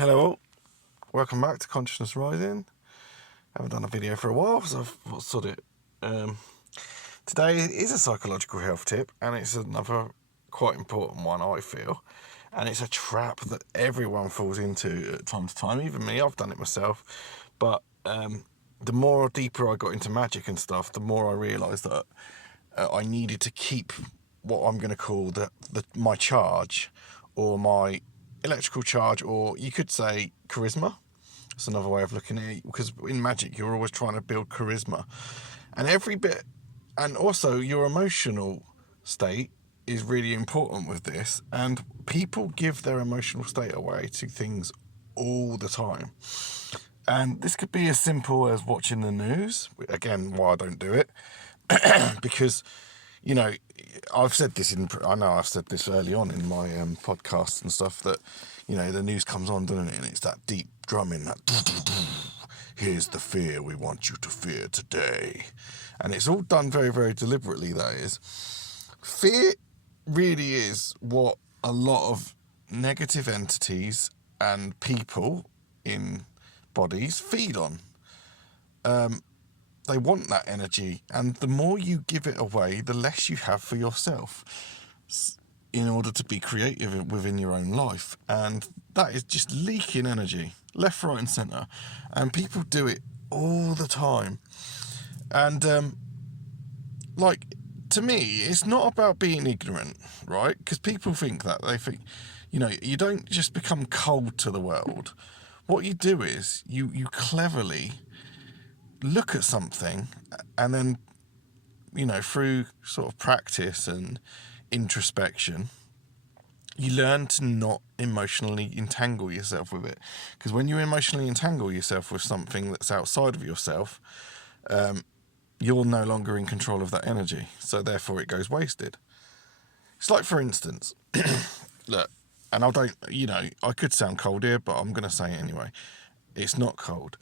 Hello all, welcome back to Consciousness Rising. Haven't done a video for a while, so I've sort it. Today is a psychological health tip, and it's another quite important one, I feel. And it's a trap that everyone falls into at time to time, even me. I've done it myself. But the more deeper I got into magic and stuff, the more I realised that I needed to keep what I'm going to call my charge, or my electrical charge, or you could say charisma. That's another way of looking at it, because in magic you're always trying to build charisma, and every bit, and also your emotional state is really important with this. And people give their emotional state away to things all the time, and this could be as simple as watching the news. Again, why I don't do it, because I've said this I've said this early on in my podcasts and stuff, that the news comes on, doesn't it, and it's that deep drumming, that here's the fear we want you to fear today, and it's all done very, very deliberately. That is, fear really is what a lot of negative entities and people in bodies feed on. They want that energy, and the more you give it away, the less you have for yourself in order to be creative within your own life. And that is just leaking energy left, right and centre, and people do it all the time. And to me, it's not about being ignorant, right? Because people think that. They think you don't just become cold to the world. What you do is you cleverly look at something, and then through sort of practice and introspection, you learn to not emotionally entangle yourself with it. Because when you emotionally entangle yourself with something that's outside of yourself, you're no longer in control of that energy, so therefore it goes wasted. It's like, for instance, look, and I could sound cold here, but I'm going to say it anyway. It's not cold.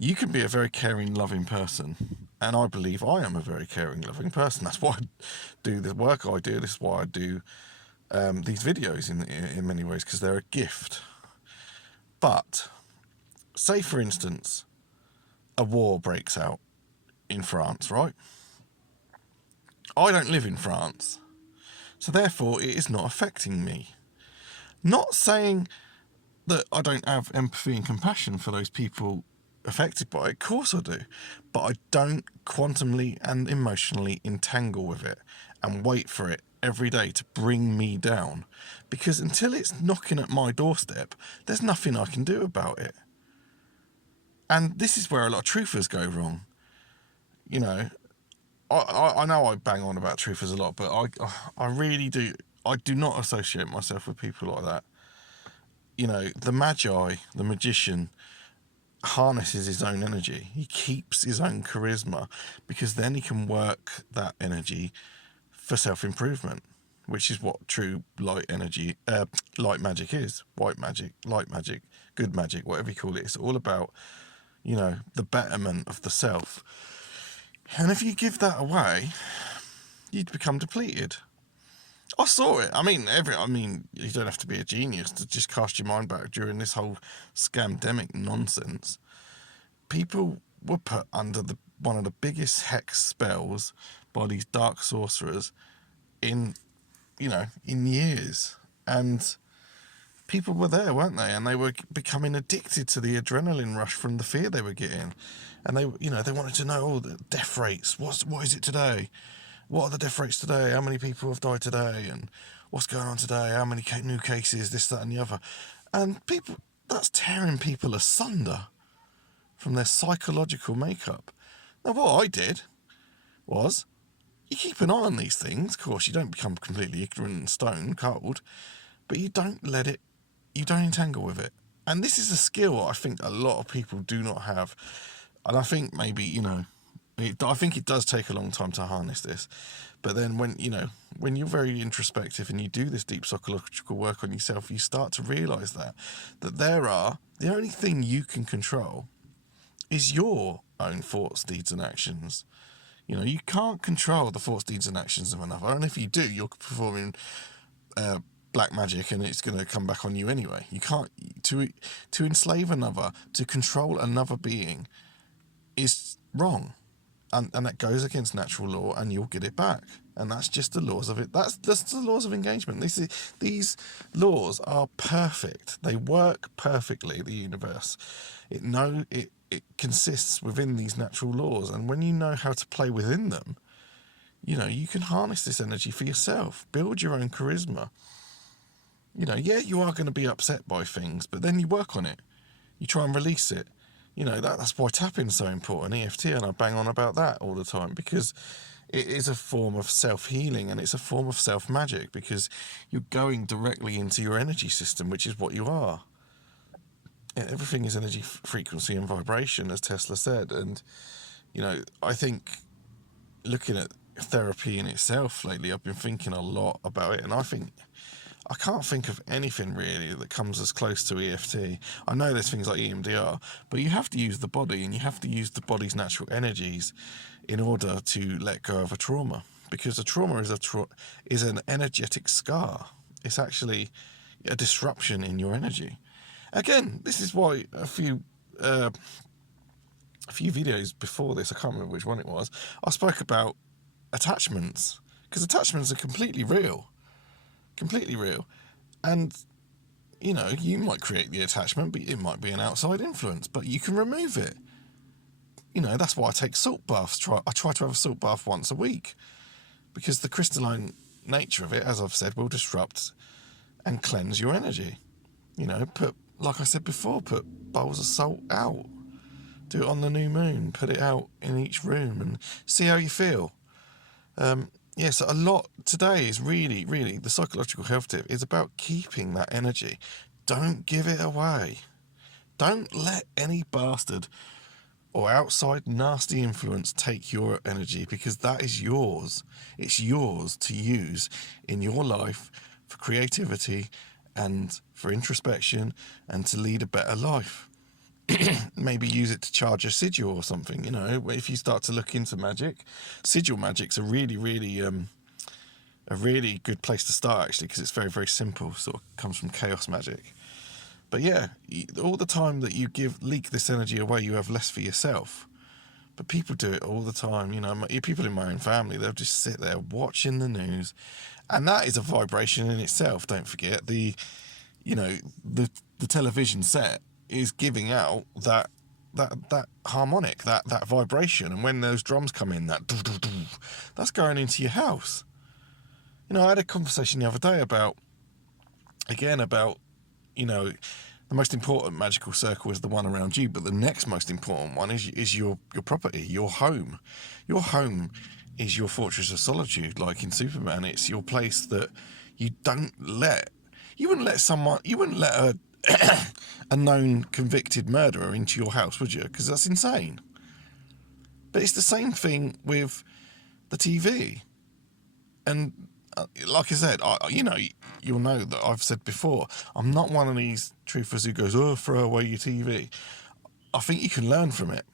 You can be a very caring, loving person, and I believe I am a very caring, loving person. That's why I do the work I do. This is why I do these videos in many ways, because they're a gift. But say, for instance, a war breaks out in France, right? I don't live in France, so therefore it is not affecting me. Not saying that I don't have empathy and compassion for those people affected by it. Of course I do, but I don't quantumly and emotionally entangle with it and wait for it every day to bring me down, because until it's knocking at my doorstep, there's nothing I can do about it. And this is where a lot of truthers go wrong. I know I bang on about truthers a lot, but I really do. I do not associate myself with people like that. The magi, the magician, harnesses his own energy. He keeps his own charisma, because then he can work that energy for self-improvement, which is what true light magic is. White magic, light magic, good magic, whatever you call it. It's all about the betterment of the self. And if you give that away, you'd become depleted. I saw it. You don't have to be a genius to just cast your mind back during this whole scamdemic nonsense. People were put under one of the biggest hex spells by these dark sorcerers in years. And people were there, weren't they? And they were becoming addicted to the adrenaline rush from the fear they were getting. And they wanted to know, the death rates. What is it today? What are the death rates today? How many people have died today? And what's going on today? How many new cases? This, that, and the other. And that's tearing people asunder from their psychological makeup. Now, what I did was, you keep an eye on these things. Of course, you don't become completely ignorant and stone cold, but you don't entangle with it. And this is a skill I think a lot of people do not have. And I think maybe, I think it does take a long time to harness this. But then when you're very introspective and you do this deep psychological work on yourself, you start to realise that the only thing you can control is your own thoughts, deeds and actions. You can't control the thoughts, deeds and actions of another. And if you do, you're performing black magic and it's going to come back on you anyway. You can't to enslave another, to control another being is wrong. And that goes against natural law, and you'll get it back. And that's just the laws of it. That's the laws of engagement. These laws are perfect. They work perfectly. The universe, it consists within these natural laws, and when you know how to play within them, you can harness this energy for yourself. Build your own charisma. Yeah, you are going to be upset by things, but then you work on it. You try and release it. That's why tapping is so important, EFT, and I bang on about that all the time, because it is a form of self-healing and it's a form of self-magic, because you're going directly into your energy system, which is what you are. Everything is energy, frequency and vibration, as Tesla said. And, I think looking at therapy in itself lately, I've been thinking a lot about it, and I can't think of anything really that comes as close to EFT. I know there's things like EMDR, but you have to use the body, and you have to use the body's natural energies in order to let go of a trauma, because a trauma is an energetic scar. It's actually a disruption in your energy. Again, this is why a few videos before this, I can't remember which one it was, I spoke about attachments, because attachments are completely real. And you might create the attachment, but it might be an outside influence, but you can remove it. That's why I take salt baths. I try to have a salt bath once a week, because the crystalline nature of it, as I've said, will disrupt and cleanse your energy. Like I said before, put bowls of salt out. Do it on the new moon. Put it out in each room and see how you feel. So a lot today is really, really, the psychological health tip is about keeping that energy. Don't give it away. Don't let any bastard or outside nasty influence take your energy, because that is yours. It's yours to use in your life for creativity and for introspection and to lead a better life. Maybe use it to charge a sigil or something. If you start to look into magic, sigil magic's a really, really a really good place to start, actually, because it's very, very simple. Sort of comes from chaos magic. But yeah, all the time that you leak this energy away, you have less for yourself. But people do it all the time. People in my own family, they'll just sit there watching the news, and that is a vibration in itself. Don't forget the television set is giving out that harmonic, that vibration, and when those drums come in, that's going into your house. I had a conversation the other day about the most important magical circle is the one around you, but the next most important one is your property, your home. Your home is your fortress of solitude, like in Superman. It's your place that you wouldn't let a known convicted murderer into your house, would you? Because that's insane. But it's the same thing with the TV. And like I said, you'll know that I've said before, I'm not one of these truthers who goes, throw away your TV. I think you can learn from it.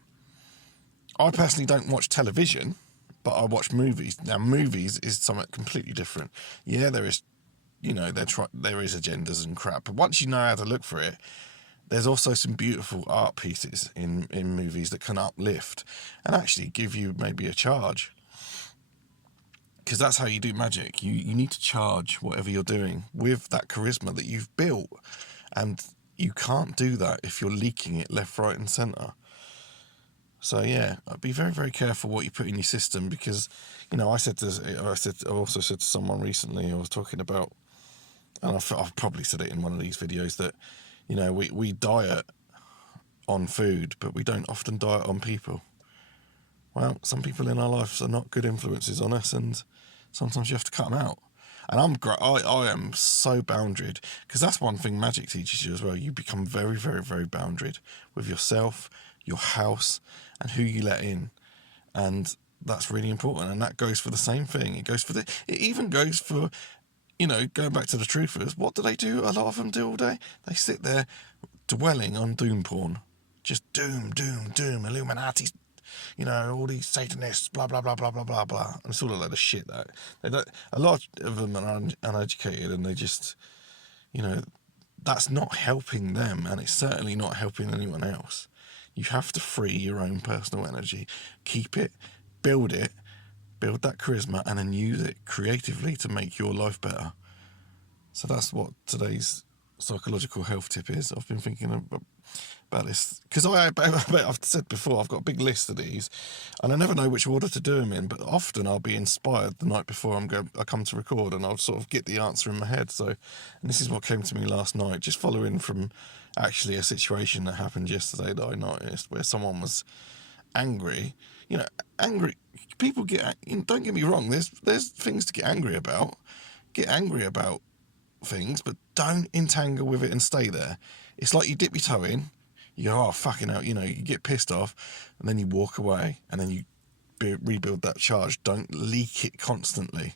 I personally don't watch television, but I watch movies. Now, movies is something completely different. Yeah, there is, there is agendas and crap, but once you know how to look for it, there's also some beautiful art pieces in movies that can uplift and actually give you maybe a charge. Because that's how you do magic. You need to charge whatever you're doing with that charisma that you've built. And you can't do that if you're leaking it left, right and centre. So yeah, be very, very careful what you put in your system, because, I also said to someone recently, I was talking about, and I've probably said it in one of these videos, that, we diet on food, but we don't often diet on people. Well, some people in our lives are not good influences on us, and sometimes you have to cut them out. And I am so boundaried, because that's one thing magic teaches you as well. You become very, very, very boundaried with yourself, your house, and who you let in. And that's really important. And that goes for the same thing. It even goes for, going back to the truthers. What do they do? A lot of them do all day. They sit there dwelling on doom porn. Just doom, doom, doom, Illuminati, all these Satanists, blah, blah, blah, blah, blah, blah, blah. And it's all a load of shit. A lot of them are uneducated, and they just, You know, that's not helping them, and it's certainly not helping anyone else. You have to free your own personal energy, keep it, build that charisma, and then use it creatively to make your life better. So that's what today's psychological health tip is. I've been thinking about this because I've said before, I've got a big list of these, and I never know which order to do them in. But often I'll be inspired the night before I come to record, and I'll sort of get the answer in my head. So, and this is what came to me last night, just following from actually a situation that happened yesterday that I noticed where someone was angry. You know, angry people get. Don't get me wrong. There's things to get angry about. Get angry about things, but don't entangle with it and stay there. It's like you dip your toe in, you go, oh, fucking hell, you get pissed off, and then you walk away, and then you rebuild that charge. Don't leak it constantly.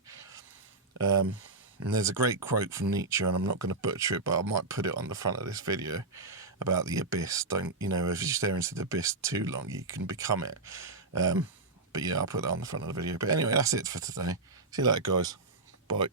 And there's a great quote from Nietzsche, and I'm not going to butcher it, but I might put it on the front of this video, about the abyss. Don't, if you stare into the abyss too long, you can become it. But yeah, I'll put that on the front of the video. But anyway, that's it for today. See you later, guys. Bye.